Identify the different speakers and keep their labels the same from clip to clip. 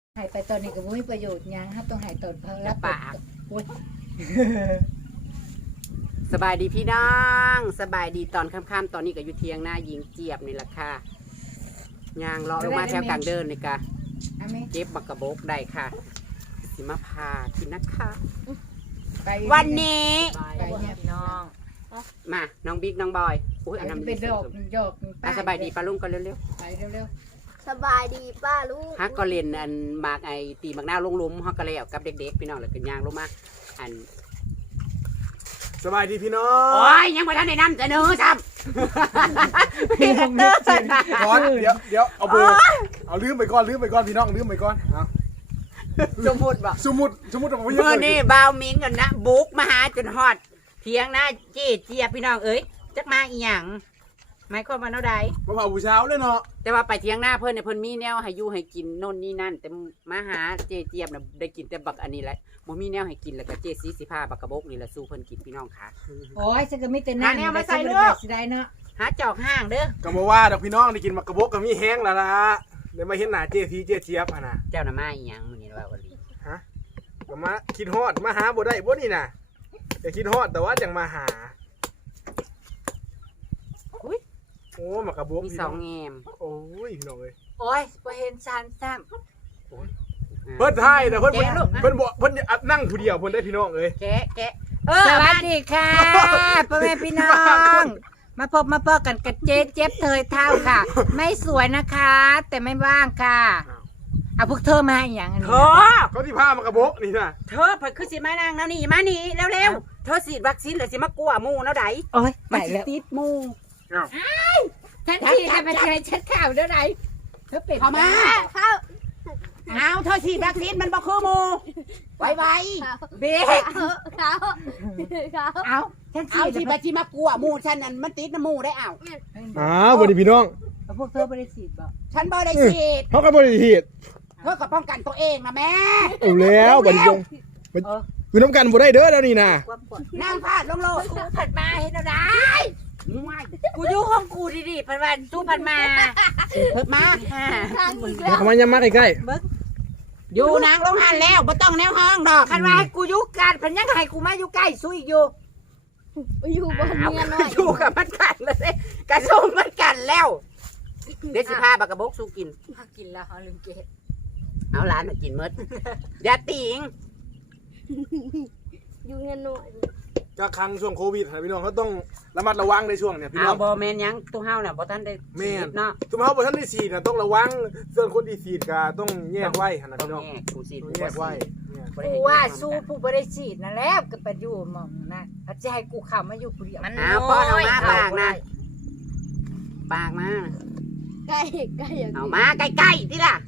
Speaker 1: หายไปตอนนี้ก็ไม่มีประโยชน์ยังครับต้องหายตอนเพราะรับปาก
Speaker 2: สบายดีพี่น้องสบายดีตอนค่ำๆตอนนี้ก็อยู่เทียงหน้ายิงเจี๊ยบนี่แหละค่ะยางเลาะลงมาแถวกลางเดินนี่กะเก็บบักกระบกได้ค่ะสิมาพากินนะคะวันนี้
Speaker 1: ไปเนี่ยน้อง
Speaker 2: มาน้องบิ๊กน้องบอยอุ้ยอันนั้น
Speaker 1: เป็นดอก
Speaker 2: สบายดีปลาลุงก็เร็ว
Speaker 1: ๆไปเร็ว
Speaker 3: ๆสบายดีป้าลูก
Speaker 2: ฮักก็เล่นอันมากไอตีมักหน้าลงลุมฮักก็เล่นกับเด็กๆพี่น้องเลยเป็นยางลงมาอัน
Speaker 4: สบายดีพี่น้อง
Speaker 2: โอ้ยยังไม่ทันได้นำเสนอซ้ำพี่เตอร์
Speaker 4: ก่อนเดี๋ยวเอาเบอร์เอาลืมไปก่อนพี่น้องลืมไปก่อน
Speaker 2: สมมุติบอก
Speaker 4: สมมุติเอาไปเย
Speaker 2: เมื่อ
Speaker 4: อะ
Speaker 2: นี่บ่าวมิงกันนะบุกมาหาจนฮอดเทียงนะเจี๊ยบพี่น้องเอ้ยจักมาอีหยังหมายความว่าเท่าใด
Speaker 4: มาเผาผู้เช้าเลยเนาะ
Speaker 2: แต่ว่าไปเทียงหน้าเพิ่นเนี่ยเพิ่นมีแนวให้อยู่ให้กินโน่นนี่นั่นแต่มาหาเจี๊ยบน่ะได้กินแต่บักอันนี้แหละบ่มีแนวให้กินแล้วก็เจสีสิพาบักกระบกนี่แหละสู้เพิ่นกินพี่น้องค่ะ
Speaker 1: โอ้ยฉันก็ไม่แต่นั่น
Speaker 2: มาใส่ลูก
Speaker 1: ได้เนาะ
Speaker 2: หาจอกห้างเด้อ
Speaker 4: ก็บ่ว่าดอกพี่น้องได้กินมักกะบกก็มีแห้งแล้วล่ะเดี๋ยวมาเห็นหน้าเจี๊ยบอ่ะนะ
Speaker 2: เจ้าน่ะมาอีหยังมื้อนี้ว่าวันนี้
Speaker 4: ฮะก็มาคิดฮอดมาหาบ่ได้บ่นี่น่ะอย่าคิดฮอดแต่ว่าจังมาหา
Speaker 2: อุ้ย
Speaker 4: โอ้มักกะบก
Speaker 2: มี2แงม
Speaker 4: โอ้ยพี่น้องเอ้ย
Speaker 1: โอ้ยบ่เห็นซันซ้ำ
Speaker 4: โอ้ยเพิ่นทายแต่เพิ่นนั่งผู้เดียวเพิ่นได้พี่น้องเอ้ย
Speaker 2: แกะ
Speaker 1: สวัสดีค่ะพ่อแม่พี่น้องมาพบมาพอกันกับเจ็บเทยเท่าค่ะ ไม่สวยนะคะ แต่ไม่ว่างค่ะเอาพวกเธอมาอย่างนี้
Speaker 4: เขาที่พามักกะบกนี่น่ะ
Speaker 2: เธอเพิ่นคือสิมานั่งแล้วนี่มานี่เร็วๆเธอฉีดวัคซีนหรือสิมากลัวหมู่แล้วใด
Speaker 1: โอ้ยไปแล้ว
Speaker 2: ติดหมู่
Speaker 1: ฉันฉีดทำอะไรฉันข่าวแล้วไหนเธอเป็น
Speaker 2: เข้ามาเอาเธอฉีดวัคซีนมันบ่คือหมู่ไวๆเบรก
Speaker 1: เอาฉันฉี
Speaker 2: เอา
Speaker 1: ด
Speaker 2: สิบ่สิมากลัวหมู่ฉันนั่นมันติดน้ำหมู่ได้เอา
Speaker 4: บ่ได้พี่น้อง
Speaker 1: พวกเธอไม่ได้ฉีดบ่
Speaker 2: ฉันบ่ได้ฉีด
Speaker 4: เขาก็บ่ได้ฉีด
Speaker 2: เธอก็ป้องกันตัวเองนะแม่
Speaker 4: เอาแล้วบ่ได้ยงคือน้ำกันบ่ได้เด้อแล้วนี่นะ
Speaker 2: นั่งพาดลงโลด
Speaker 1: สู้ผัดมาเห็นอะไร
Speaker 2: กูอยู่ห้องกูดีๆพันวันสู้พันมาเพิ่มมา
Speaker 4: เขามาย้ำมาใกล้
Speaker 2: ๆอยู่นางลงหันแล้วบ่ต้องแนวห้องดอกคันว่ากูอยู่กันพันยังให้กูมาอยู่ใกล้สู้อีกอยู่
Speaker 3: บนเมียน้อย
Speaker 2: อยู่กับมันกันเลยกระสู้มันกันแล้วเดี๋ยวสิพาบักกระบกสู้กิน
Speaker 1: กินแล้วเขาลืมเก็บ
Speaker 2: เอาหลานมากินมดอย่าติง
Speaker 3: อยู่เมียน้อย
Speaker 4: ก็ครั้งช่วงโควิดพี่น้องเขาต้องระมัดระวังในช่วงเนี่ยพี่น้อง
Speaker 2: บ่แม่นยังตู้เฮาน่ะบ่ทันได้
Speaker 4: ฉีดเนาะตู้เฮาบ่ทันได้ฉีดน่ะต้องระวังส่วนคนที่ฉีดก็ต้องแยกไว้หั่นน่ะพี่น้อง
Speaker 2: กูฉีด
Speaker 4: แยกไว้
Speaker 1: กูว่าสู้ผู้บ่ได้ฉีดนั่นแหละก็ไปอยู่หม่องนะเขาจะให้กูเข้ามาอยู่ผู้เดียว
Speaker 2: มันป้อนเอามาปากนะปากมา
Speaker 3: ใกล้
Speaker 2: เอามาใกล้ๆติล่ะ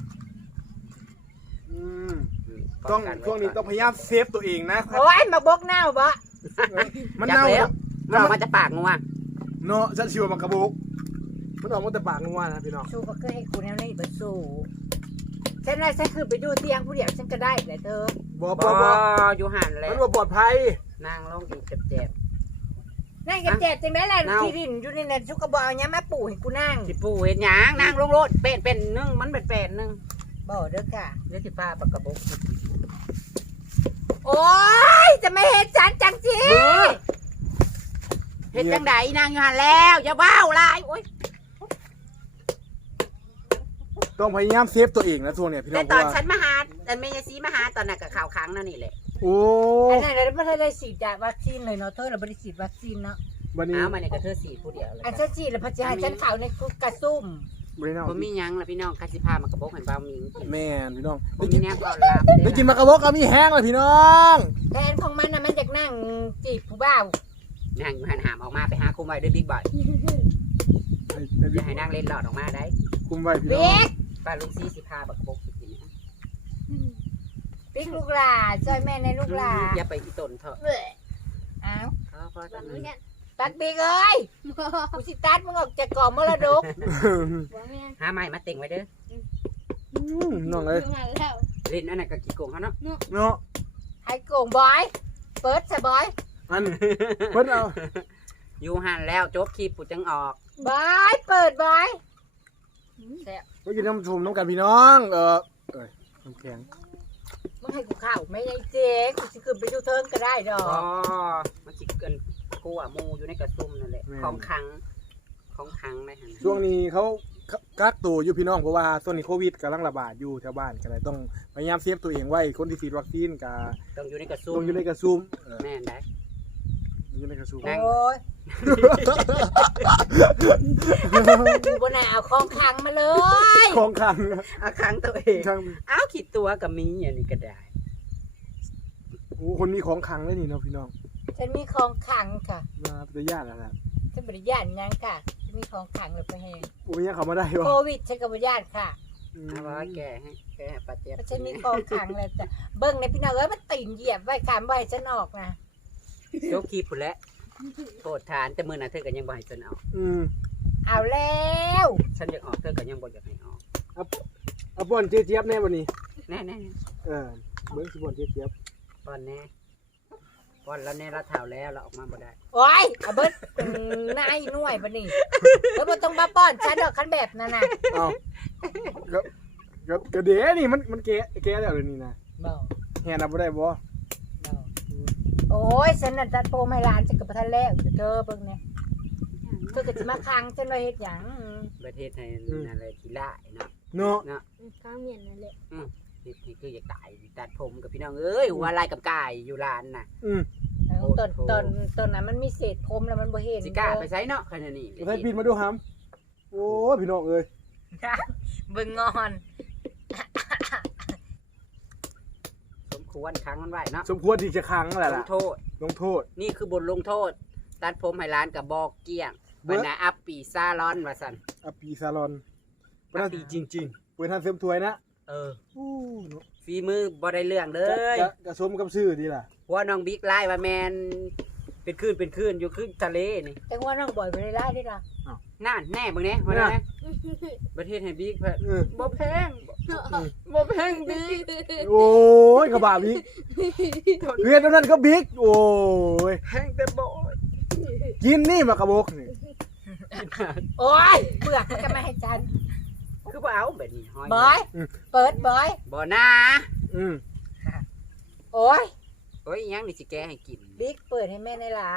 Speaker 4: ต้องช่วงนี้ต้องพยายามเซฟตัวเองนะ
Speaker 1: โอ้ยมาบกเน่าบ่
Speaker 4: มันเน่า
Speaker 2: เรามาจะปากงัว
Speaker 4: เนาะฉันชิวมักกะบกมันออกมาแต่ปากงัวนะพี่น้อง
Speaker 1: สู้ก็เคยให้กูแนวนี้บ่สู้ฉันน่ะฉันคือไปอยู่เตียงผู้เดียวฉันก็ได้แหละเธอ
Speaker 4: บ่
Speaker 2: อยู่หันแล้ว
Speaker 4: มันบ่ปลอดภัย
Speaker 2: นางลงอีกเจ็บ
Speaker 1: นั่งกับเจ็บจังได้แหละที่ดินอยู่นี่น่ะสุกบ่เอาหยังมาปู่ให้กูนั่ง
Speaker 2: สิปู่เฮ็ดหยังนางลงโลดเป็นนึงมันเป็นนึง
Speaker 1: บ่เด้อค่ะ
Speaker 2: เดี๋ยวสิพาปากกระบก
Speaker 1: โอ้ยจะไม่เห็นฉันจังจี
Speaker 2: เห็นจังไดนางอยู่หันแล้วอย่าว้าวลายโอ๊ย
Speaker 4: ต้องพยายามเซฟตัวเองนะช่วงเนี้ยพี่น้อง
Speaker 2: แต่ตอนฉันมาหาแต่เมย์ซีมาหาตอนนั้นกับข่าวค้างนั่นนี่แหละ
Speaker 4: โอ้
Speaker 1: อันนั้นเราไม่ได้ฉีดวัคซีนเลยเนาะเธอเราไม่ได้ฉีดวัคซีนเนาะ
Speaker 4: วันนี้
Speaker 2: มาเนี่ยกับเธอฉีดผู้เดียวเลย
Speaker 1: อันฉันฉีดแล้วพอจะให้ฉันข่าวในกระซุ่ม
Speaker 2: ผมมียังล่ะพี่น้องคาสิพามากระบอกให้เบามี
Speaker 4: แม่พี่น้อง
Speaker 2: ผมมีแนวก่อนลา
Speaker 4: ได้กินมากระบอกก็มีแห้งเลยพี่น้อง
Speaker 1: แทนของมันนะมันอยากนั่งจีบผู้บ่าว
Speaker 2: นั่งอยู่หันหามออกมาไปหาคุมไว้ด้วยบิ๊กบอยอย่าให้นั่งเล่นหลอดออกมาได้
Speaker 4: คุมไว้พี่น้อง
Speaker 2: ป้าลุงซีสิพาบักกระบอกกินนะ
Speaker 1: ปิ๊กลูกหลาช่วยแม่ในลูกหลา
Speaker 2: อย่าไปอีตนเถอะ
Speaker 1: อ้าวตัดบิ๊กเอ้ยกูสิตัดมึงออกจากกล่องมรดก
Speaker 2: หาไม้มาเต็งไว้เด้อ
Speaker 4: น้องเลย
Speaker 2: เล่นอันนั้นกับกี่โกงเขาเนาะ
Speaker 4: เนาะ
Speaker 1: ไอ้โกงบอยเปิดใช่บอย
Speaker 4: อันเปิดเอา
Speaker 2: อยู่หันแล้วจบคลิปปุ๊จังออก
Speaker 1: บอยเปิดบอย
Speaker 4: ไปกินน้ำชมน้ำกันพี่น้องน้ำแข็ง
Speaker 1: มึงให้กูเข้าไม่ได้เจ๊กูสิขึ้นไปอยู่เทิงก็ได้ดอ
Speaker 2: อ๋อก มันสิเกินกูอ่ะมูอยู่ในกระซุ่มนั่นแหละของขังได้หั่น
Speaker 4: ช่วงนี้เขากักตัวอยู่พี่น้องเพราะว่าช่วงนี้โควิดกำลังระบาดอยู่แถวบ้านก็เลยต้องพยายามเซฟตัวเองไว้คนที่ฉีดวัคซีนก็
Speaker 2: ต้องอยู่ในกระซุ่ม
Speaker 4: ต้องอยู่ในกระซุ่ม
Speaker 2: แม่นได้
Speaker 4: อยู่ในกระซุ่ม
Speaker 2: นั่ง
Speaker 1: โอ้ยกูบ่น่าเอาของขังมาเลย
Speaker 4: ของขัง
Speaker 2: อาขังตัวเอง
Speaker 4: ขัง
Speaker 2: อ้าวขีดตัวกับมีอันนี้ก็ได้
Speaker 4: โอ้คนมีของขังเลยนี่เนาะพี่น้อง
Speaker 1: ฉันมีของขังค่ะ
Speaker 4: มาเป็นญาติแล้วนะ
Speaker 1: ฉันบริญาตยังค่ะฉันมีของขังเลยไปแหง
Speaker 4: โอ้ยยังเขามาได้วะ
Speaker 1: โควิดฉันก็บริญาตค่ะ
Speaker 2: เอาว่าแกให้ปาเจ็บ
Speaker 1: เพราะฉันมีของขังเลยจ้ะเบิ้งในพี่น้องเอ้ยมันตีนเหยียบไว้การไว้ฉันออกนะ
Speaker 2: ยกขีดพุ่นแล้วโทษฐานแต่มื้อน่ะเธอก็ยังบ่ให้ฉันเอา
Speaker 1: เอาแล้ว
Speaker 2: ฉันอยากออกเธอก็ยังบ่อยากให้ออก
Speaker 4: เอาบ่อนเจี๊ยบแน่วันนี้
Speaker 2: แน่
Speaker 4: เบิ้งสิบ่อนเจี๊ยบ
Speaker 2: ๆป้อนแน่ป้อนแล้วแน่ละเท่าแล้วเราออกมาบ่ได้
Speaker 1: โอ้ยเอาเบิ้งนายหน่วยปะนี่แล้วบ่ต้องมาป้อนฉันดอกคันแบบนั้นน่ะ
Speaker 4: เอาก็เดี๋ยวนี่มันแกะแล้วเลยวนี่นะ
Speaker 1: บ่
Speaker 4: แฮนเอาบ่ได้บ่
Speaker 1: บ่โอ้ยฉันน่ะจัดโปรไม่ร้านฉันกับประทานแล้วเธอเบิ่งเนี่ยเธอก็จะมาค้างฉันไว้เฮ็ดหยัง
Speaker 2: ประเทศไทยนั่นแหละขี้ร้ายเนาะ
Speaker 4: เนาะ
Speaker 3: ข้างเมียนนั่นแหละ
Speaker 2: นี่คืออยากตายตัดผมกับพี่น้องเอ้ยหัวลายกับกายอยู่ร้านน่ะ
Speaker 1: ตอนนั้นมันมีเศษผมแล้วมันบ่เห็น
Speaker 2: สิกล้าไปใช้เนาะขนาดนี้
Speaker 4: ใส่ปีนมาดูหำโอ้ยพี่น้องเอ้ย
Speaker 1: เบิ่งงอน
Speaker 2: สมควรค้างมันไว้เนาะ
Speaker 4: สมควรที่จะขังแหละ
Speaker 2: ล
Speaker 4: ล่ะ
Speaker 2: งโทษ
Speaker 4: ลงโทษ
Speaker 2: นี่คือบทลงโทษ ตัดผมให้ร้านกับบอกเกี้ยง
Speaker 4: เบิด
Speaker 2: วันนะอัปปีซาลอนว่าสัน
Speaker 4: อปีซาลอนเป็นทันจริงๆเป็นทันเสริมถวยนะ อู้เนาะ
Speaker 2: ฝีมือบ่ได้เรื่องเลย
Speaker 4: กระสมกับชื่อดีล่ะ
Speaker 2: หัวน้องบิ๊กไล่ว่าแมนเป็นคลื่นอยู่คลื่นทะเลนี่
Speaker 1: แต่ว่าน้องบ่อยบ่ได้ล่าได้ล่ะ
Speaker 2: นั่นแน่เบิ่งแน่ว่าได้ประเทศให้บิ๊กเพิ่น
Speaker 4: เออ
Speaker 2: บ่แพงบ่แพงบิ๊ก
Speaker 4: โอ้ยกระบะบิ๊กเรียนตรงนั้นก็บิ๊กโอ้ย
Speaker 2: แพงแต่บ่
Speaker 4: กินนี่มากระบอกนี่
Speaker 1: โอ้ยเปลือกมันก็ไม่ให้ฉัน
Speaker 2: คือบ่เอาแบบนี้ห้อย
Speaker 1: บอยเปิดบอย
Speaker 2: บ่น่า
Speaker 4: อืม
Speaker 1: โอ้ย
Speaker 2: โอ้ยอีหยังนี่สิแกให้กิน
Speaker 1: บิ๊กเปิดให้แม่ในล่ะ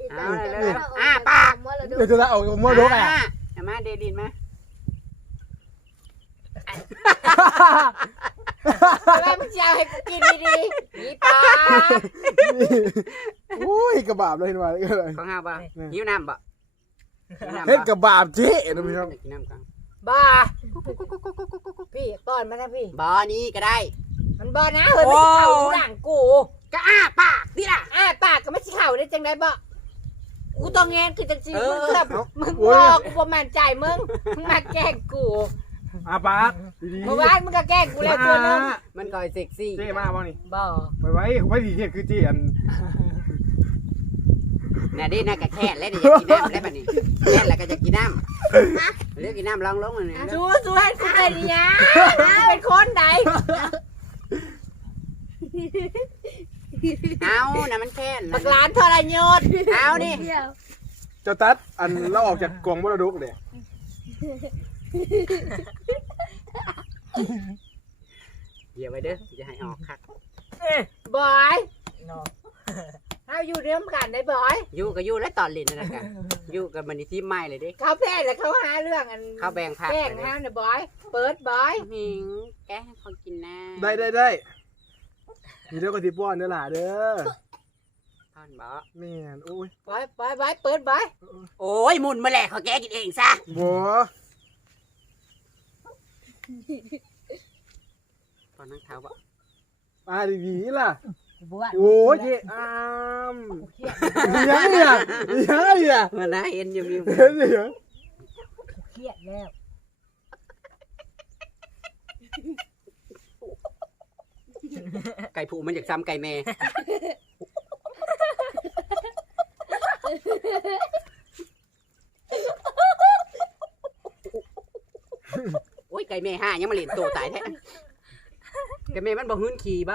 Speaker 4: เดี๋ยวจะละเอามอดกอ่ะ
Speaker 2: เอามาเดดินมา
Speaker 1: แม่มึงจะเอาให้กูกินดีๆนี่ปลา
Speaker 4: โอ้ยกระบาบเลยเห็นว่าเลย
Speaker 2: ของเฮาบ่หิวน้ำบ่หิวน้ำบ่
Speaker 4: เฮ็ดกระบาบเจ๊นะพี่น้อง
Speaker 2: กินน้ำกัน
Speaker 1: บ้าพี่ป้อนมานะพี่
Speaker 2: บ่นี่ก็ได้
Speaker 1: มันบ่นะเฮ้ยมันสิเข่าหลังกู
Speaker 2: ก็อ้าปากดิล่ะ
Speaker 1: ปากก็ไม่สิเข่าได้จังได้บ่กูต้องแงนคือจังซี่มึงครับ
Speaker 4: เอ้า
Speaker 1: มึงบอกกูบ่มั่นใจมึงมาแกล้งกู
Speaker 4: อาปากดีๆ
Speaker 1: เมื่อวานมึงก็แกล้งกูแล้วตัวนึง
Speaker 2: มันก็เซ็กซี่
Speaker 4: เจ๊มาบ้างนี่
Speaker 1: บ่
Speaker 4: ไว้ไว้ดีเจ๊คือเจ๊อัน
Speaker 2: น่ะดิน่ะก็แค่แล้วนี่อยากกินน้ำแล้วบัดนี้แค่แล้วก็จะกินน้ำเลือกกินน้ำลองลงอันนี้
Speaker 1: สู้ให้กูเป็นหยังเป็นคนใด
Speaker 2: เอาน่ะมันแค่น
Speaker 1: บักหลานทรยศ
Speaker 2: เอาดิ
Speaker 3: เดียว
Speaker 4: เจ้าตัดอันเราออกจากกล่องมรดกเลย
Speaker 2: เดี๋ยวไว้เด้อจะให้ออกคัก
Speaker 1: บอยเอาอยู่เรื่องกันได้บอย
Speaker 2: อยู่ก็อยู่แล้วตอนเล่นนั่นแหละกันอยู่กับมันนี่ที่ใหม่เลยดิ
Speaker 1: เขาแพ้แล้วเขาหาเรื่องอัน
Speaker 2: เขาแบ่งผัก
Speaker 1: แกล้งห้ามนะบอย เปิดบอย
Speaker 2: หิงแกให้เขากินน้ำ
Speaker 4: ได้มีเด้อก็สิป้อนเด้อล่ะเด้อ
Speaker 2: ท่อนบ่
Speaker 4: แม่นโอ้ย
Speaker 1: บอยเปิดบอย
Speaker 2: โอ้ยหมุนมาแหละเขาแกกินเองซะ
Speaker 4: บ่
Speaker 2: ตอนนั่งเท้าบ่
Speaker 4: มาดีๆล่ะ
Speaker 1: บวช
Speaker 4: โอ้ยเจ๊ยังเนี่ย
Speaker 2: มานะเห็นอยู่มี
Speaker 4: เห็นยัง
Speaker 1: เครียดแล้ว
Speaker 2: ไก่ผูมันอยากซ้ำไก่แม่โอ้ยไก่แม่ห่ายังมาเล่นโตตายแท้ไก่แม่มันบ่หื้นขี่บ้า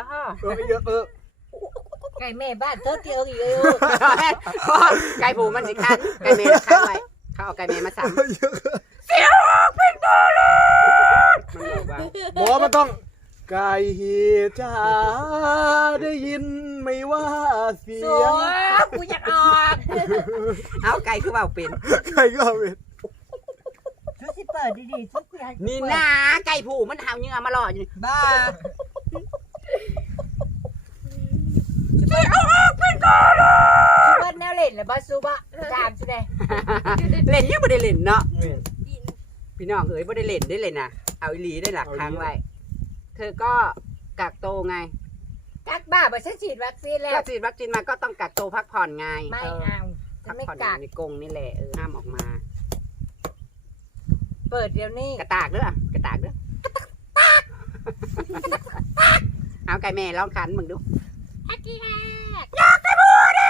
Speaker 1: ไก่แม่บ้านเธอเกี่ยวอีกเลย
Speaker 2: ไก่ผูมันสิคันไก่แม่ค้างไว้เขาเอาไก่แม่มาซ้ำ
Speaker 4: บอกว่ามันต้องไก่จ้าได้ยินไหม่ว่าเสี
Speaker 1: ส
Speaker 4: ยง
Speaker 1: วยกูอยากออก
Speaker 2: เอาไก่คือเบาเป็น
Speaker 4: ไก่ก็เป็น
Speaker 1: ชุดสิเปิดดีๆชุดกูอยาก
Speaker 2: นี่นะไก่ผูมันหาวเหงื่อมาหล่ออยู่นี่
Speaker 1: บ้า
Speaker 2: ช่วยเอาออกเป็นก่อน
Speaker 1: ชุดเปิดแนวเล่นเลยบอสซูบะถามชุดใด
Speaker 2: เล่นยังไม่ได้เล่นเนาะ
Speaker 4: นี่
Speaker 2: พี่น้องเอ๋ยไม่ได้เล่นได้เลยนะเอาอีหลีได้หลักครั้งไว้เธอก็กักโตวไง
Speaker 1: กักบ้าบ่ฉันฉีดวัคซีนแล้ว
Speaker 2: ก็ฉีดวัคซีนมาก็ต้องกักโตวพักผ่อนไง
Speaker 1: ไม่
Speaker 2: เออ
Speaker 1: เอาฉั
Speaker 2: พั
Speaker 1: น
Speaker 2: ก
Speaker 1: ไม่
Speaker 2: ผ่อน
Speaker 1: กัก
Speaker 2: ในกรงนี่แหละห้ามออกมา
Speaker 1: เปิดเดี๋ยวนี้
Speaker 2: กระตากเด้อกระตากเด้อเอาไก่แม่ลองขันมึงดู
Speaker 1: ฮักกี้แฮก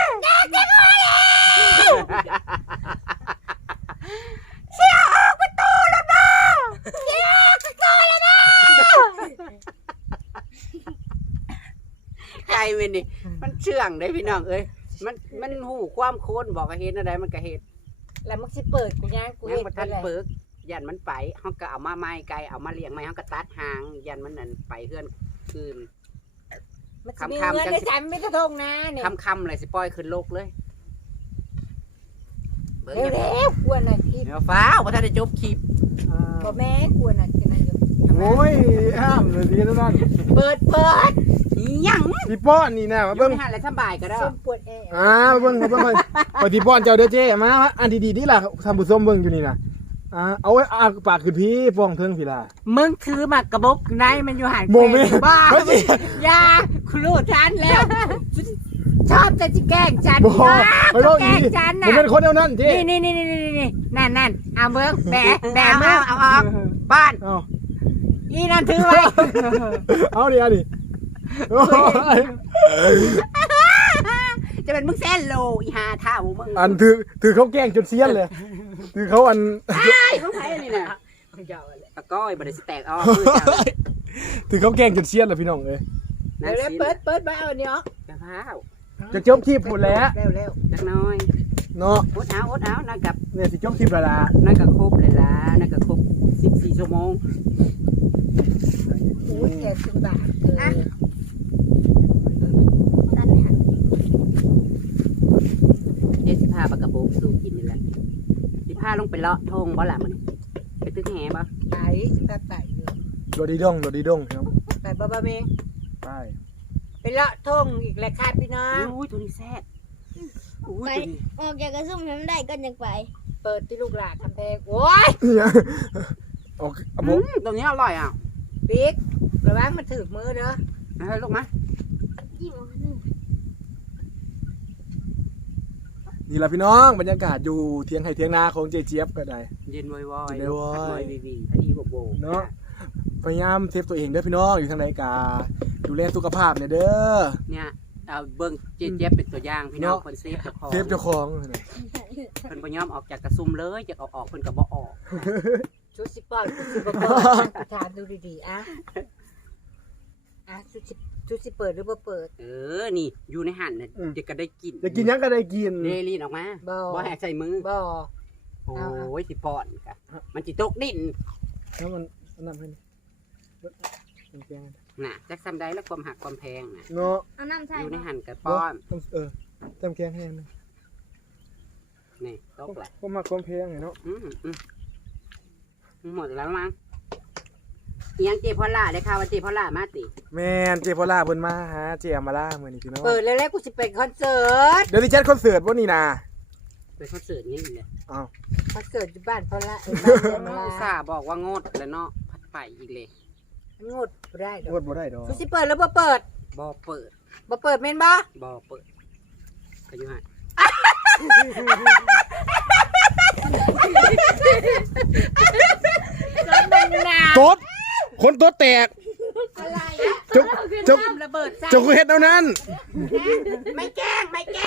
Speaker 2: ไก่เว้ยนี่มันเชื่องได้พี่น้องเอ้ยมันหูความโคนบอกกระเฮ็ดอะไรมันกระเฮ็ด
Speaker 1: แล้วมึงสิเปิดกูย่างกู
Speaker 2: ยัง
Speaker 1: เห็น
Speaker 2: บ่
Speaker 1: ไป
Speaker 2: ทัน
Speaker 1: เลย
Speaker 2: เปิกยันมันไปเฮาก็เอามาไม้ไก่เอามาเลี้ยงไม้เฮาก็ตัดหางยันมันนั่นไปเฮือนคืน
Speaker 1: มันจะมีเงินในใจมันไม่กระทงนะเนี่ย
Speaker 2: คำๆเลยสิปล่อยขึ้นโลกเลยเบิ่ง
Speaker 1: เร็วๆกวนหน่อยพี่
Speaker 2: เดี๋ยวฟ้าวบ่ทันได้จบคลิป
Speaker 1: บ่แม่กวนหน่อยกินอะไรอยู่
Speaker 4: โอ้ยห้ามเลยดีแล้วนั่น
Speaker 1: เปิด
Speaker 2: ยัง
Speaker 4: พี่ป้อนนี่นะมา
Speaker 2: เบิ่
Speaker 4: เบิ้
Speaker 2: ง
Speaker 4: ง
Speaker 2: หาอะไรสบายก็ได้
Speaker 1: ส้มปวดแอร์
Speaker 4: มาเบิ้งไปที่ป้อนเจ้าเด้อเจ้มาอันดีๆนี่ล่ะทำบุญส้มเบิ้งอยู่นี่นะเอาไว้ปากขึ้นพี่ป้องเทิงพี่ล่ะ
Speaker 1: มึงถือหมากกระบอกไหนมันอยู่ห่าง
Speaker 4: โมเมนต์
Speaker 1: บ้า
Speaker 4: เฮ้ยสิ
Speaker 1: ยาคุณรู้ฉันแล้ว ชอบแต่จะแกล้งฉัน
Speaker 4: บ่ไปโลก
Speaker 1: แกล้
Speaker 4: อี
Speaker 1: งฉัน
Speaker 4: มัน
Speaker 1: น่ะ
Speaker 4: เป็นคนเดียวนั่นเจ้
Speaker 1: นี่นั่นเอาเบิ้งแบะ
Speaker 2: เอาออกบ้าน
Speaker 4: เอา
Speaker 1: อีนั่นถือไว้
Speaker 4: เอาดิเอาดิโอ้ย
Speaker 2: จะเป็นมึงแซนโลอีหาเท่ามึง
Speaker 4: อันถือเขาแกล้งจนเสี้ยนเลยถือเขาอัน
Speaker 2: ไอ้ของไทยนี่น่ะตะก้อยบ่ได้สิแตกออกคือเจ้า
Speaker 4: ถือเขาแกล้งจนเสี้ยนเลยพี่น้องเอ้ย
Speaker 1: เร็วๆเปิดมาเอาเนี่ย
Speaker 2: กระเพรา
Speaker 4: จะจบคลิปหมดแล้ว
Speaker 1: เร็ว
Speaker 2: จักหน้อย
Speaker 4: เนาะ
Speaker 2: อดเอานั่นกับ
Speaker 4: เนี่ยสิจบคลิปแล้วล่ะ
Speaker 2: นั่นก็ครบเลยล่ะนั่นก็ครบ14ชั่วโมง
Speaker 1: ๆอุ้ยแก10 บาทเลย
Speaker 3: ตันเนี่ย
Speaker 2: เดี๋ยวสิพาปลากระโบกสู้กินนี่แหละสิพาลงไปเลาะทงบ่ล่ะมื้อนี้ไปตึกแหบ่
Speaker 1: ไปสิไปอยู่
Speaker 4: โดดีดงพี่น้อง
Speaker 1: ไปบ้าเมง
Speaker 4: ไป
Speaker 1: ไปเลาะทงอีกแล้วค่ะพี่น้อง
Speaker 2: อุ้ยตัวนี้แซ่บอุ้ย
Speaker 3: ไป
Speaker 2: ตัวนี้
Speaker 3: ออกจากกระซุ่มให้มันได้ก็ยังไป
Speaker 1: เปิดที่ลูกหลานทำแพงโอ้ย
Speaker 4: โอเคเอาบุ
Speaker 2: ตัวนี้อร่อยอ่ะ
Speaker 1: บิ๊กระวังมันถือมือเด้อ
Speaker 2: เอาให้ลูกมา
Speaker 3: ยิ้มออกหนึ่ง
Speaker 4: นี่แหละพี่น้องบรรยากาศอยู่เทียงไห่เทียงนาของเจเจี๊ยบก็ได้
Speaker 2: เย็นวอย
Speaker 4: เย็นวอย
Speaker 2: พัดหน่อยวีพอดีโบก
Speaker 4: เนาะพยายามเซฟตัวเองเด้อพี่น้องอยู่ทางไหนกาดูแลสุขภาพเนี่ยเด้อ
Speaker 2: เนี่ยเอาเบิ้งเจี๊ยบเป็นตัวอย่างพี่น้องคนเซฟเจ้าของ
Speaker 4: เซฟเจ้าของ
Speaker 2: เพิ่นบ่ยอมออกจากกระซุ่มเลยจะเอาออกเพิ่นก็บ่ออก
Speaker 1: ชุดสิเปิดชุดสิเปิดถามดูดีๆอ่ะชุดสิเปิดหรือบ่เปิด
Speaker 2: นี่อยู่ในหั่นน่ะเดี๋ยวก็ได้กิน
Speaker 4: จะกินยังก็ได้กิน
Speaker 2: เดลีนออกมา
Speaker 1: บ่
Speaker 2: บ่แหกใส่มือ
Speaker 1: บ่
Speaker 2: โอ้ยสิป้อนกะมันสิตกดิน
Speaker 4: แล้วมันนำให้แกง
Speaker 2: น่ะจักซ้ำใดแล้วความหักความแพงน่ะ
Speaker 4: เนาะ
Speaker 3: เอาน้ำใส่
Speaker 2: อยู่ใน
Speaker 3: มา
Speaker 2: หั่นก็ป้อน
Speaker 4: จำแกงให้นะ
Speaker 2: นี่ตกแหละ
Speaker 4: ผมมาความเพลงเนาะ
Speaker 2: หมดแล้วมั้งอีหยังเจพอล่าได้ข่าวว่าเจพอล่ามาติ
Speaker 4: แม่นเจพอล่าเพิ่นมาหาเจอามาล่ามื้อนี้พี่น้อง
Speaker 1: เปิดแล้วกูสิเป็นคอนเสิร์ต
Speaker 4: เดี๋ยวดิจัดคอนเสิร์ตบ่นี่นะ
Speaker 2: ไปคอนเสิร์ตนี่เลย
Speaker 4: อ้าว
Speaker 1: คอนเสิร์ตอยู่บ้านพอละบ้าน
Speaker 2: อุตส่าห์บอกว่างดแล้วเนาะพัดไปอีกเลย
Speaker 1: งดบ่ได้ดอก
Speaker 4: งดบ่ได้ดอก
Speaker 1: ชุดสิเปิดหรือบ่เปิด
Speaker 2: บ่เปิด
Speaker 1: บ่เปิดแม่นบ่
Speaker 2: บ่เปิดก็อยู่ให้
Speaker 4: ต๊ดคนต๊ดแตก
Speaker 1: อะไร
Speaker 4: จกจก
Speaker 1: ระเบิดใส่
Speaker 4: จกเฮ็ดเอานั้น
Speaker 2: ไม่แกล้ง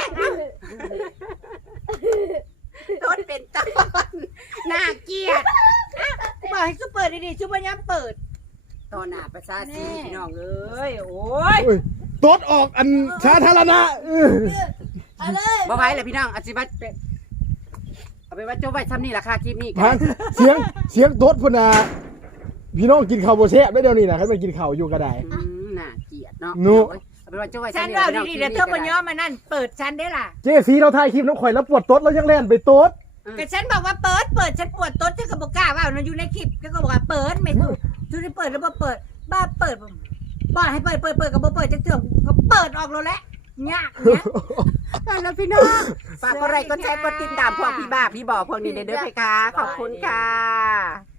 Speaker 2: ต้นเป็นต้นน่าเกลียด
Speaker 1: บอกให้ชุดเปิดดีๆชุดบ่ยามเปิด
Speaker 2: ตอนหน้าประชาชนพี่น้องเอ้ยโอ้ย
Speaker 4: ต๊ดออกอันสาธารณะ
Speaker 3: เอาเลย
Speaker 2: บ่ไหวแล้วพี่น้องอาชีพเป็นเอาไปว่าโจ้ไว้ซ้ำนี่ราคาคลิปนี้กั
Speaker 4: พัง
Speaker 2: น
Speaker 4: เสียงต๊ดพุ่นน่ะพี่น้องกินข้าวโบแซ่บได้เดี๋ยวนี้นะให้มันกินข้าวอยู่ก็ได้
Speaker 2: น่าเกลียดเนาะ
Speaker 4: นุ
Speaker 2: เอาเป็นว่าจ้อย
Speaker 1: ฉันว่าดีๆเดี๋ยวเธอมาย่อมานั่นเปิดฉันได้ล่ะ
Speaker 4: เจสีเราถ่ายคลิปน้องข่อยแล้วปวดโต๊ดแล้วยังแล่นไปโต๊ด
Speaker 1: ก็ฉันบอกว่าเปิดฉันปวดโต๊ดฉันก็บอกกล้าว่ามันอยู่ในคลิปฉันก็บอกว่าเปิดไม่ถูกทุกที่เปิดแล้วบ่เปิดบ้าเปิดบอกให้เปิดก็บ่เปิดจังเถื่อก็เปิดออกแล้วแหละยากเนี่ย
Speaker 2: แล้วพี่น้องฝากกดไลค์กดแชร์กดติดตามพวกพี่บ้าพี่บอพวกนี้เด้อเพคะขอบคุณค่ะ